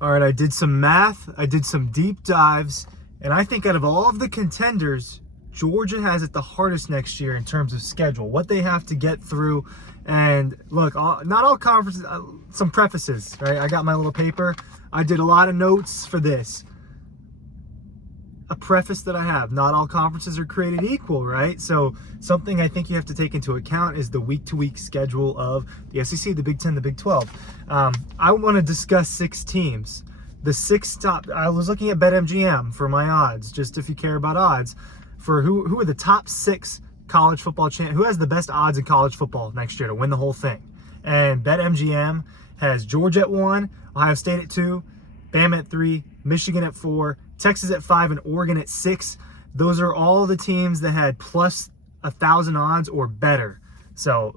All right, I did some math, I did some deep dives, and I think out of all of the contenders, Georgia has it the hardest next year in terms of schedule, what they have to get through. And look, not all conferences, some prefaces, right? I got my little paper. I did a lot of notes for this. A preface that I have, not all conferences are created equal, right? So something I think you have to take into account is the week-to-week schedule of the SEC, the Big Ten, the Big 12. I want to discuss 6 teams. The 6 top, I was looking at BetMGM for my odds, just if you care about odds, for who are the top 6 college football who has the best odds in college football next year to win the whole thing. And BetMGM has Georgia at 1, Ohio State at 2, Bama at 3, Michigan at 4, Texas at 5, and Oregon at 6. Those are all the teams that had plus 1,000 odds or better. So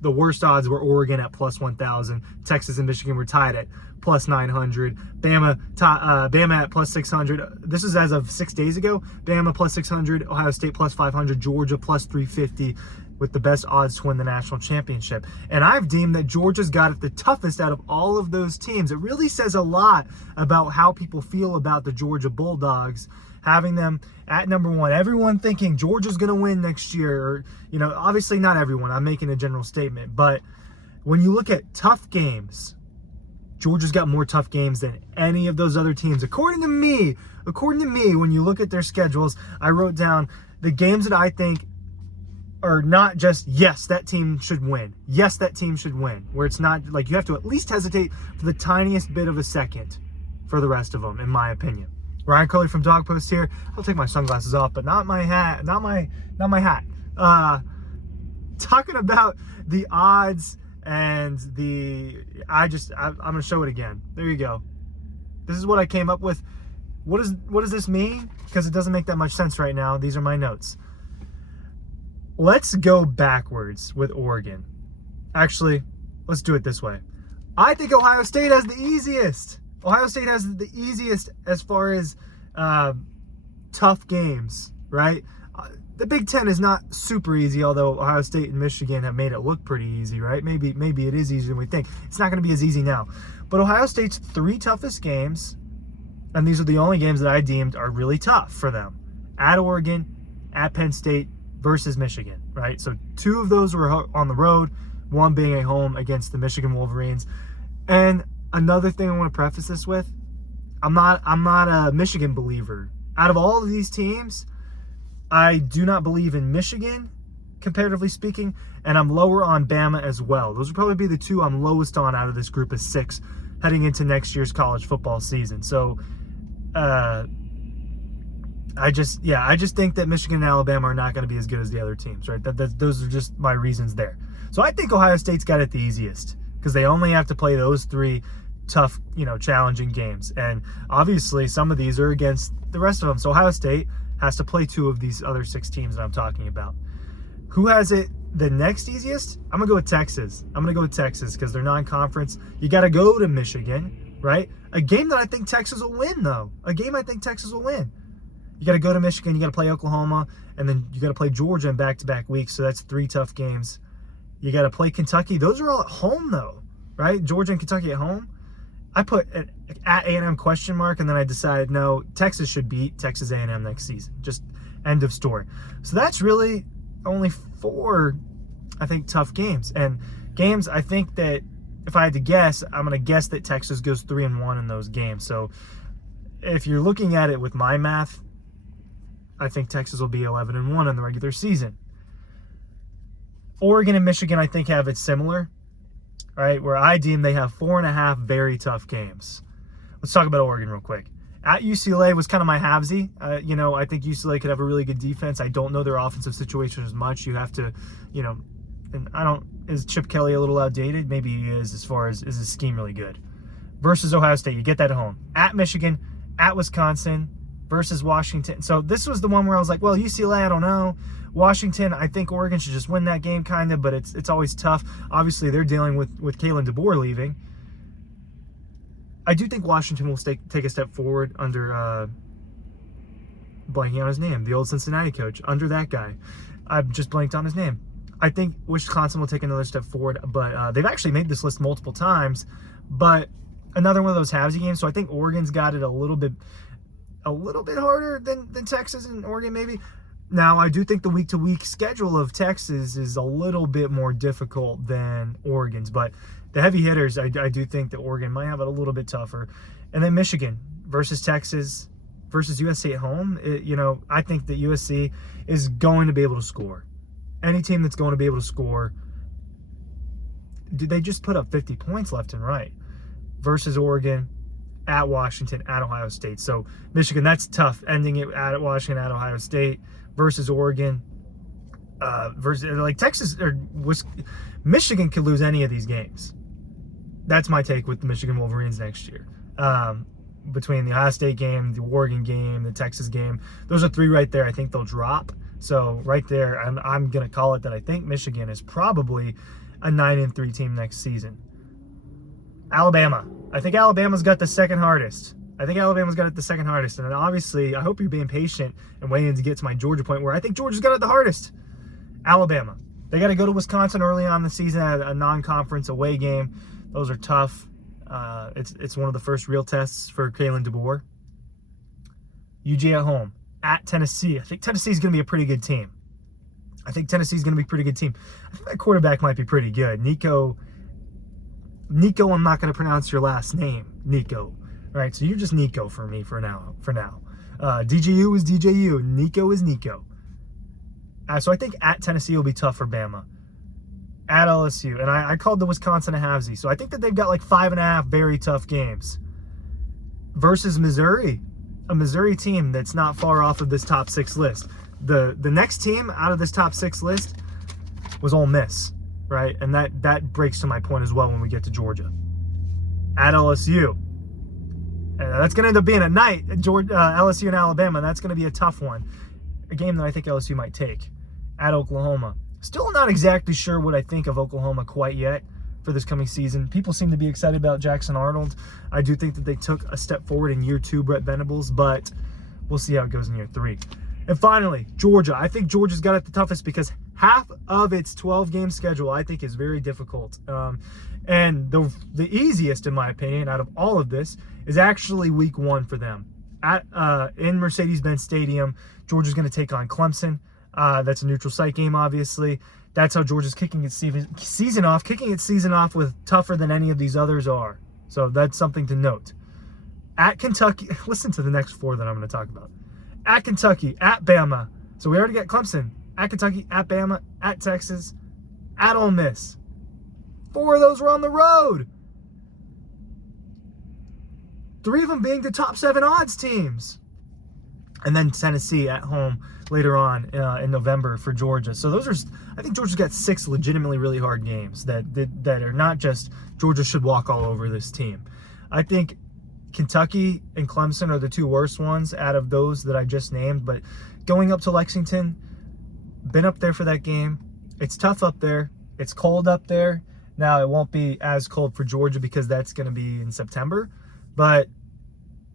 the worst odds were Oregon at plus 1,000. Texas and Michigan were tied at plus 900. Bama at plus 600. This is as of 6 days ago. Bama plus 600. Ohio State plus 500. Georgia plus 350. With the best odds to win the national championship. And I've deemed that Georgia's got it the toughest out of all of those teams. It really says a lot about how people feel about the Georgia Bulldogs, having them at number 1. Everyone thinking Georgia's going to win next year. Or, obviously not everyone. I'm making a general statement. But when you look at tough games, Georgia's got more tough games than any of those other teams. According to me, when you look at their schedules, I wrote down the games that I think are not just, yes, that team should win. Yes, that team should win. Where it's not like you have to at least hesitate for the tiniest bit of a second for the rest of them, in my opinion. Ryan Curley from Dawg Post here. I'll take my sunglasses off, but not my hat. Not my hat. Talking about the odds and I'm gonna show it again. There you go. This is what I came up with. What does this mean? Because it doesn't make that much sense right now. These are my notes. Let's go backwards with Oregon. Actually, let's do it this way. I think Ohio State has the easiest. Ohio State has the easiest as far as tough games, right? The Big Ten is not super easy, although Ohio State and Michigan have made it look pretty easy, right? Maybe it is easier than we think. It's not going to be as easy now. But Ohio State's 3 toughest games, and these are the only games that I deemed are really tough for them. At Oregon, at Penn State, versus Michigan, right? So 2 of those were on the road, 1 being at home against the Michigan Wolverines. And another thing I want to preface this with, I'm not a Michigan believer. Out of all of these teams, I do not believe in Michigan, comparatively speaking, and I'm lower on Bama as well. Those would probably be the 2 I'm lowest on out of this group of 6 heading into next year's college football season. So I just think that Michigan and Alabama are not going to be as good as the other teams, right? Those are just my reasons there. So I think Ohio State's got it the easiest because they only have to play those 3 tough, challenging games. And obviously some of these are against the rest of them. So Ohio State has to play 2 of these other 6 teams that I'm talking about. Who has it the next easiest? I'm going to go with Texas. Because they're non-conference. You got to go to Michigan, right? A game that I think Texas will win, though. You got to go to Michigan, you got to play Oklahoma, and then you got to play Georgia in back-to-back weeks, so that's 3 tough games. You got to play Kentucky. Those are all at home, though, right? Georgia and Kentucky at home. I put at A&M question mark, and then I decided, no, Texas should beat Texas A&M next season. Just end of story. So that's really only 4, I think, tough games. And games, I think that if I had to guess, I'm going to guess that Texas goes 3-1 in those games. So if you're looking at it with my math, I think Texas will be 11-1 in the regular season. Oregon and Michigan, I think, have it similar, right? Where I deem they have 4.5 very tough games. Let's talk about Oregon real quick. At UCLA was kind of my halvesy. I think UCLA could have a really good defense. I don't know their offensive situation as much. You have to, and is Chip Kelly a little outdated? Maybe he is as far as, is his scheme really good? Versus Ohio State, you get that at home. At Michigan, at Wisconsin, versus Washington. So this was the one where I was like, well, UCLA, I don't know. Washington, I think Oregon should just win that game, kind of, but it's always tough. Obviously, they're dealing with Kalen DeBoer leaving. I do think Washington will take a step forward under, blanking on his name, the old Cincinnati coach, under that guy. I've just blanked on his name. I think Wisconsin will take another step forward, but they've actually made this list multiple times. But another one of those halvesy games. So I think Oregon's got it a little bit harder than Texas and Oregon maybe. Now, I do think the week-to-week schedule of Texas is a little bit more difficult than Oregon's, but the heavy hitters, I do think that Oregon might have it a little bit tougher. And then Michigan versus Texas versus USC at home, I think that USC is going to be able to score. Any team that's going to be able to score, they just put up 50 points left and right versus Oregon, at Washington, at Ohio State. So Michigan, that's tough, ending it at Washington, at Ohio State versus Oregon, versus like Texas or Michigan could lose any of these games. That's my take with the Michigan Wolverines next year. Between the Ohio State game, the Oregon game, the Texas game, those are three right there. I think they'll drop. So right there, I'm going to call it that I think Michigan is probably a 9-3 team next season. Alabama. I think Alabama's got the second hardest. And then obviously, I hope you're being patient and waiting to get to my Georgia point where I think Georgia's got it the hardest. Alabama. They got to go to Wisconsin early on in the season at a non-conference away game. Those are tough. It's one of the first real tests for Kalen DeBoer. UGA at home. At Tennessee. I think Tennessee's going to be a pretty good team. I think that quarterback might be pretty good. Nico, I'm not going to pronounce your last name. Nico. All right, so you're just Nico for me for now. DJU is DJU. Nico is Nico. So I think at Tennessee will be tough for Bama. At LSU. And I called the Wisconsin a halvesy. So I think that they've got like 5.5 very tough games. Versus Missouri. A Missouri team that's not far off of this top 6 list. The next team out of this top 6 list was Ole Miss, right? And that breaks to my point as well when we get to Georgia. At LSU. And that's going to end up being a night, LSU and Alabama. And that's going to be a tough one. A game that I think LSU might take. At Oklahoma. Still not exactly sure what I think of Oklahoma quite yet for this coming season. People seem to be excited about Jackson Arnold. I do think that they took a step forward in year 2, Brett Venables, but we'll see how it goes in year 3. And finally, Georgia. I think Georgia's got it the toughest because half of its 12-game schedule, I think, is very difficult. And the easiest, in my opinion, out of all of this is actually week 1 for them. In Mercedes-Benz Stadium, Georgia's going to take on Clemson. That's a neutral site game, obviously. That's how Georgia's kicking its season off with tougher than any of these others are. So that's something to note. At Kentucky, listen to the next 4 that I'm going to talk about. At Kentucky, at Bama. So we already got Clemson. At Kentucky, at Bama, at Texas, at Ole Miss. 4 of those were on the road. 3 of them being the top 7 odds teams. And then Tennessee at home later on in November for Georgia. So I think Georgia's got 6 legitimately really hard games that are not just Georgia should walk all over this team. I think Kentucky and Clemson are the 2 worst ones out of those that I just named. But going up to Lexington, been up there for that game. It's tough up there. It's cold up there. Now, it won't be as cold for Georgia because that's going to be in September. But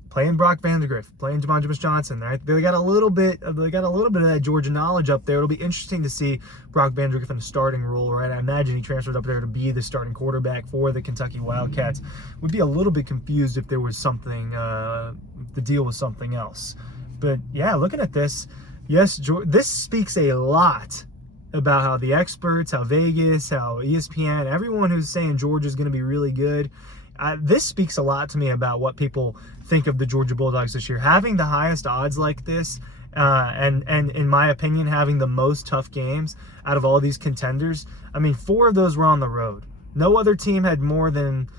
playing Brock Vandagriff, playing Jamon Johnson, right? They got a little bit of that Georgia knowledge up there. It'll be interesting to see Brock Vandagriff in a starting role, right? I imagine he transferred up there to be the starting quarterback for the Kentucky Wildcats. Would be a little bit confused if there was something, the deal was something else. But yeah, looking at this, yes, this speaks a lot about how the experts, how Vegas, how ESPN, everyone who's saying Georgia's going to be really good. This speaks a lot to me about what people think of the Georgia Bulldogs this year. Having the highest odds like this, and in my opinion, having the most tough games out of all these contenders. I mean, 4 of those were on the road. No other team had more than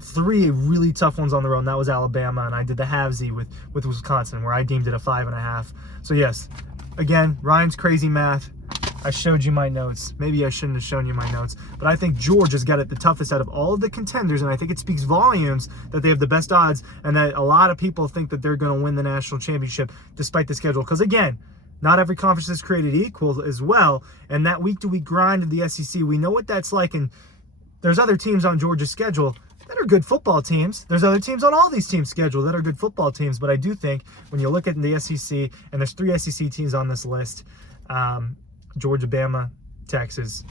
3 really tough ones on the road, and that was Alabama, and I did the halvesy with Wisconsin, where I deemed it a 5.5. So yes, again, Ryan's crazy math. I showed you my notes. Maybe I shouldn't have shown you my notes. But I think Georgia's got it the toughest out of all of the contenders, and I think it speaks volumes that they have the best odds and that a lot of people think that they're going to win the national championship despite the schedule. Because, again, not every conference is created equal as well, and that week-to-week grind of the SEC, we know what that's like, and there's other teams on Georgia's schedule that are good football teams. There's other teams on all these teams' schedule that are good football teams, but I do think when you look at the SEC, and there's 3 SEC teams on this list, Georgia, Bama, Texas,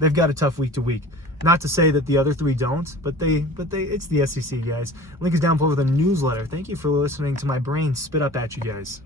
they've got a tough week to week. Not to say that the other three don't, but it's the SEC, guys. Link is down below with a newsletter. Thank you for listening to my brain spit up at you guys.